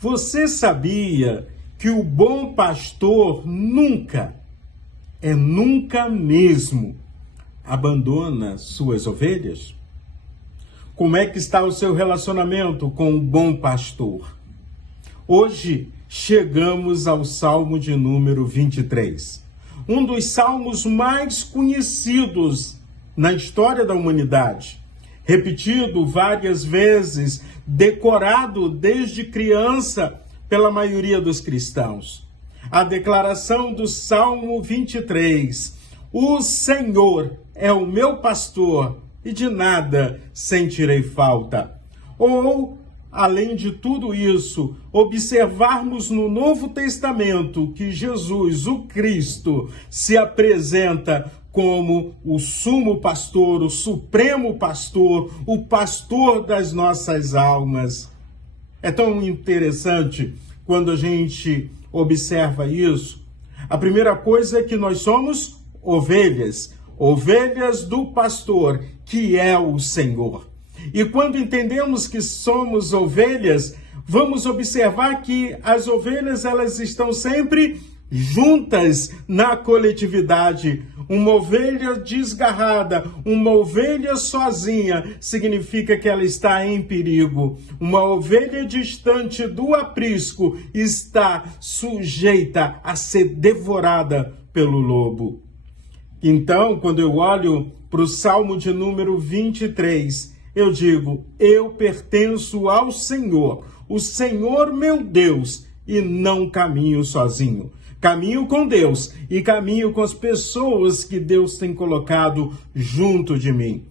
Você sabia que o bom pastor nunca mesmo, abandona suas ovelhas? Como é que está o seu relacionamento com o bom pastor? Hoje chegamos ao Salmo de número 23, um dos salmos mais conhecidos na história da humanidade, repetido várias vezes, decorado desde criança pela maioria dos cristãos. A declaração do Salmo 23, o Senhor é o meu pastor e de nada sentirei falta. Ou, além de tudo isso, observarmos no Novo Testamento que Jesus, o Cristo, se apresenta como o sumo pastor, o supremo pastor, o pastor das nossas almas. É tão interessante quando a gente observa isso. A primeira coisa é que nós somos ovelhas, ovelhas do pastor, que é o Senhor. E quando entendemos que somos ovelhas, vamos observar que as ovelhas, elas estão sempre juntas na coletividade. Uma ovelha desgarrada, uma ovelha sozinha, significa que ela está em perigo. Uma ovelha distante do aprisco está sujeita a ser devorada pelo lobo. Então, quando eu olho para o Salmo de número 23, eu digo, eu pertenço ao Senhor, o Senhor meu Deus, e não caminho sozinho. Caminho com Deus e caminho com as pessoas que Deus tem colocado junto de mim.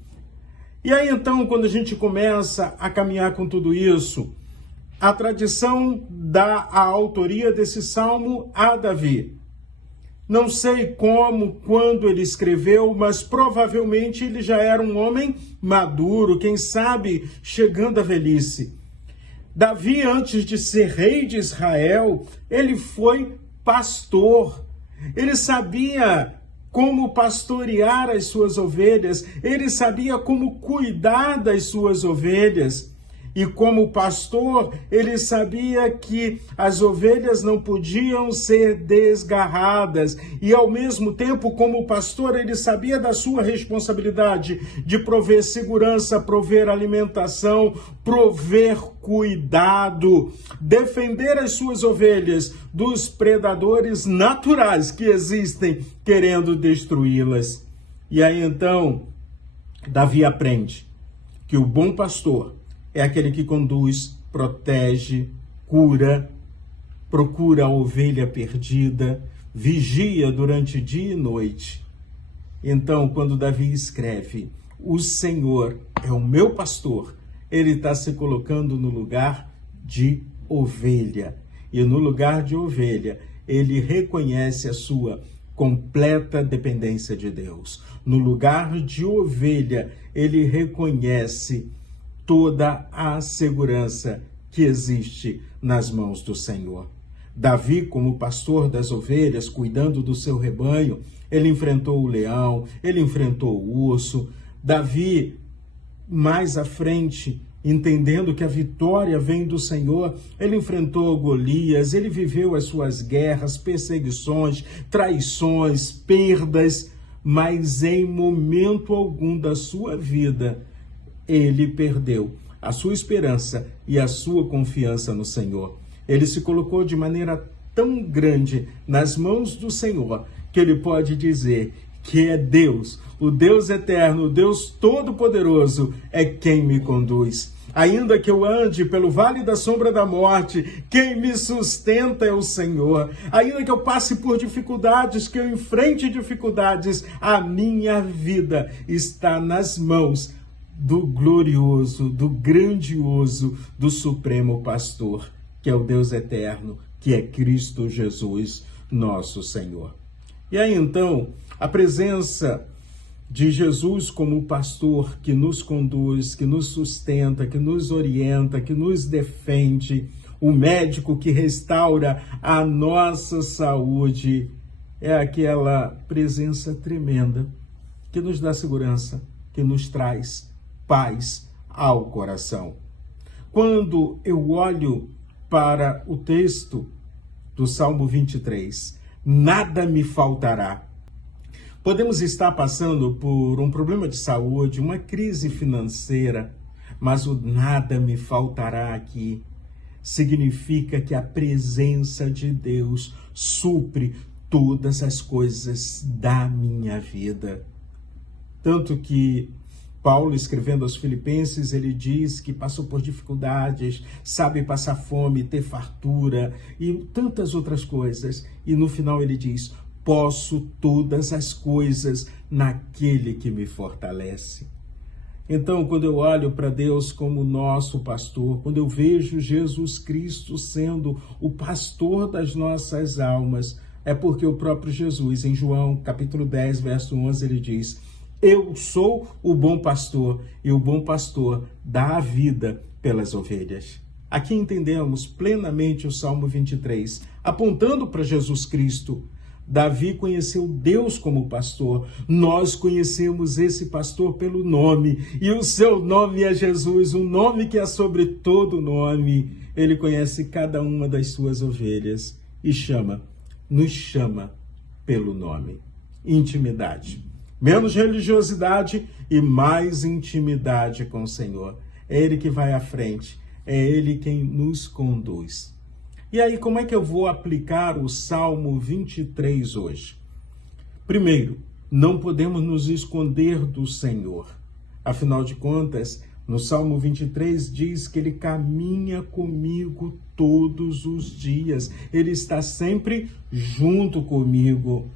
E aí então, quando a gente começa a caminhar com tudo isso, a tradição dá a autoria desse salmo a Davi. Não sei como, quando ele escreveu, mas provavelmente ele já era um homem maduro, quem sabe chegando à velhice. Davi, antes de ser rei de Israel, ele foi pastor. Ele sabia como pastorear as suas ovelhas, ele sabia como cuidar das suas ovelhas. E como pastor, ele sabia que as ovelhas não podiam ser desgarradas. E ao mesmo tempo, como pastor, ele sabia da sua responsabilidade de prover segurança, prover alimentação, prover cuidado, defender as suas ovelhas dos predadores naturais que existem querendo destruí-las. E aí então, Davi aprende que o bom pastor é aquele que conduz, protege, cura, procura a ovelha perdida, vigia durante dia e noite. Então, quando Davi escreve, o Senhor é o meu pastor, ele está se colocando no lugar de ovelha. E no lugar de ovelha, ele reconhece a sua completa dependência de Deus. No lugar de ovelha, ele reconhece toda a segurança que existe nas mãos do Senhor. Davi, como pastor das ovelhas, cuidando do seu rebanho, ele enfrentou o leão, ele enfrentou o urso. Davi, mais à frente, entendendo que a vitória vem do Senhor, ele enfrentou Golias, ele viveu as suas guerras, perseguições, traições, perdas, mas em momento algum da sua vida, ele perdeu a sua esperança e a sua confiança no Senhor. Ele se colocou de maneira tão grande nas mãos do Senhor que ele pode dizer que é Deus, o Deus eterno, o Deus todo-poderoso, é quem me conduz. Ainda que eu ande pelo vale da sombra da morte, quem me sustenta é o Senhor. Ainda que eu passe por dificuldades, que eu enfrente dificuldades, a minha vida está nas mãos do glorioso, do grandioso, do supremo pastor, que é o Deus eterno, que é Cristo Jesus, nosso Senhor. E aí então, a presença de Jesus como pastor que nos conduz, que nos sustenta, que nos orienta, que nos defende, o médico que restaura a nossa saúde, é aquela presença tremenda que nos dá segurança, que nos traz paz ao coração. Quando eu olho para o texto do Salmo 23. Nada me faltará. Podemos estar passando por um problema de saúde, uma crise financeira, mas o nada me faltará aqui significa que a presença de Deus supre todas as coisas da minha vida. Tanto que Paulo, escrevendo aos Filipenses, ele diz que passou por dificuldades, sabe passar fome, ter fartura e tantas outras coisas. E no final ele diz: posso todas as coisas naquele que me fortalece. Então, quando eu olho para Deus como nosso pastor, quando eu vejo Jesus Cristo sendo o pastor das nossas almas, é porque o próprio Jesus, em João capítulo 10, verso 11, ele diz: eu sou o bom pastor, e o bom pastor dá a vida pelas ovelhas. Aqui entendemos plenamente o Salmo 23, apontando para Jesus Cristo. Davi conheceu Deus como pastor, nós conhecemos esse pastor pelo nome, e o seu nome é Jesus, o nome que é sobre todo nome. Ele conhece cada uma das suas ovelhas e nos chama pelo nome. Intimidade. Menos religiosidade e mais intimidade com o Senhor. É Ele que vai à frente, é Ele quem nos conduz. E aí, como é que eu vou aplicar o Salmo 23 hoje? Primeiro, não podemos nos esconder do Senhor. Afinal de contas, no Salmo 23 diz que Ele caminha comigo todos os dias. Ele está sempre junto comigo.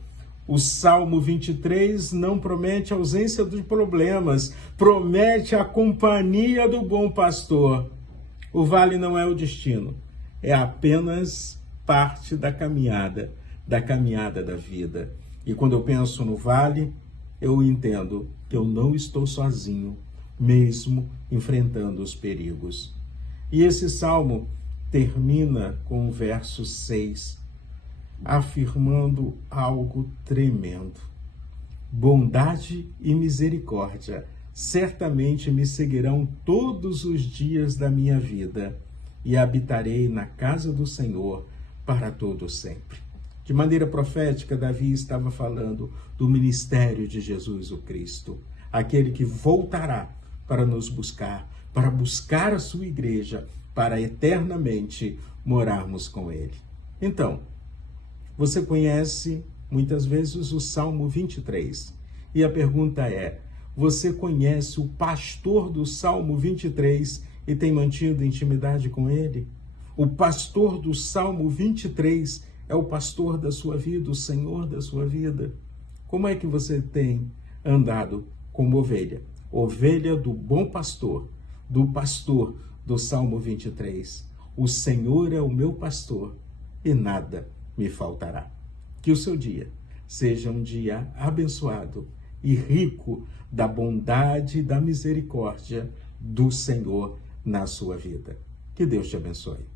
O Salmo 23 não promete a ausência dos problemas, promete a companhia do bom pastor. O vale não é o destino. É apenas parte da caminhada da vida. E quando eu penso no vale, eu entendo que eu não estou sozinho, mesmo enfrentando os perigos. E esse salmo termina com o verso 6, afirmando algo tremendo. Bondade e misericórdia certamente me seguirão todos os dias da minha vida, e habitarei na casa do Senhor para todo sempre. De maneira profética, Davi estava falando do ministério de Jesus o Cristo, aquele que voltará para nos buscar, para buscar a sua igreja, para eternamente morarmos com ele. Então, você conhece muitas vezes o Salmo 23, e a pergunta é: você conhece o pastor do Salmo 23 e tem mantido intimidade com ele? O pastor do Salmo 23 é o pastor da sua vida, o Senhor da sua vida. Como é que você tem andado como ovelha? Ovelha do bom pastor, do pastor do Salmo 23. O Senhor é o meu pastor e nada me faltará. Que o seu dia seja um dia abençoado e rico da bondade e da misericórdia do Senhor na sua vida. Que Deus te abençoe.